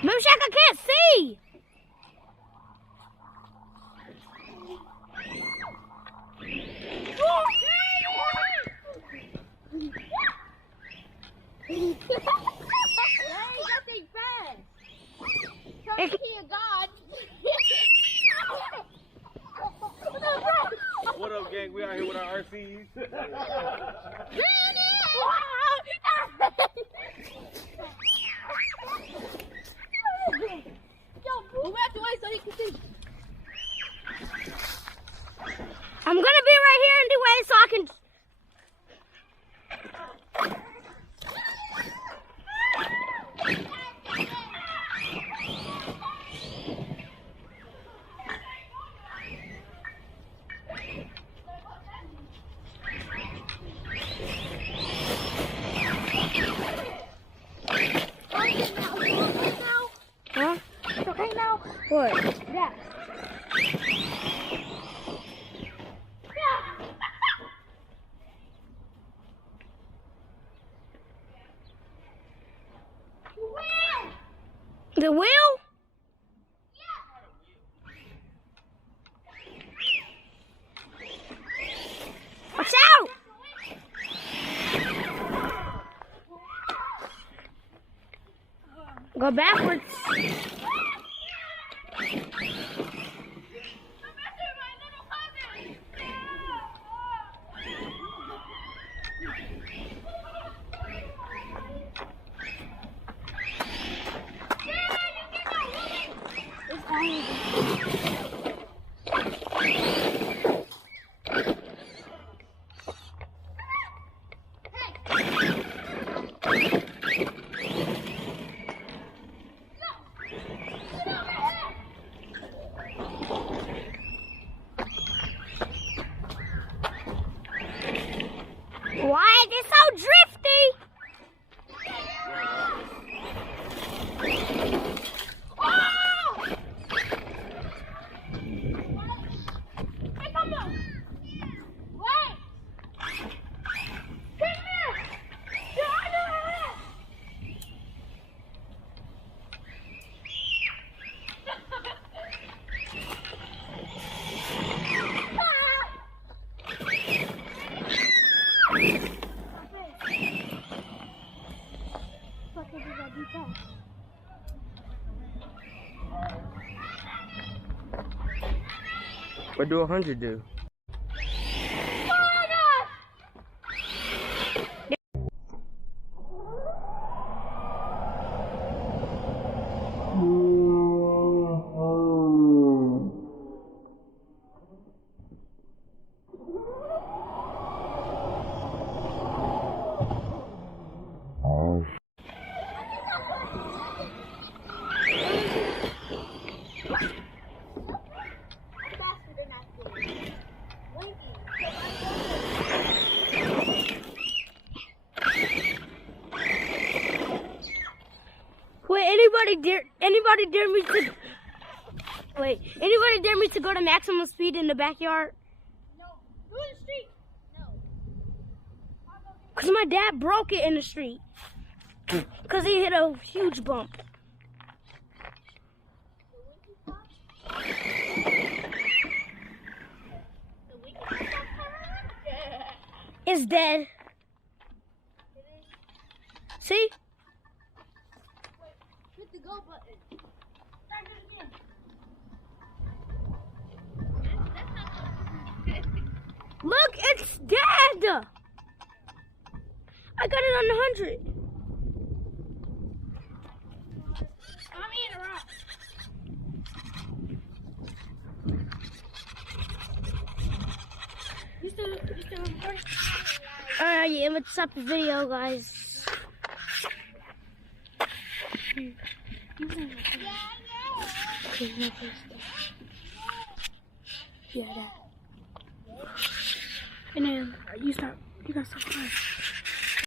Moonshine, I can't see. What up, gang? We out here with our RCs. I'm gonna be right here in the way so I can. Huh? It's okay now? What? Yeah. The wheel? Watch out! Go backwards. Why is it so drifty? What do 100 do? Anybody dare me to go to maximum speed in the backyard? No. Go in the street. No. Because my dad broke it in the street. Because he hit a huge bump. It's dead. See? Wait, hit the go button. Try it again. Look, it's dead. I got it on 100. I'm eating a rock. You still recording? Alright, yeah, let's stop the video, guys. Yeah, that. And then you stop. You got so close.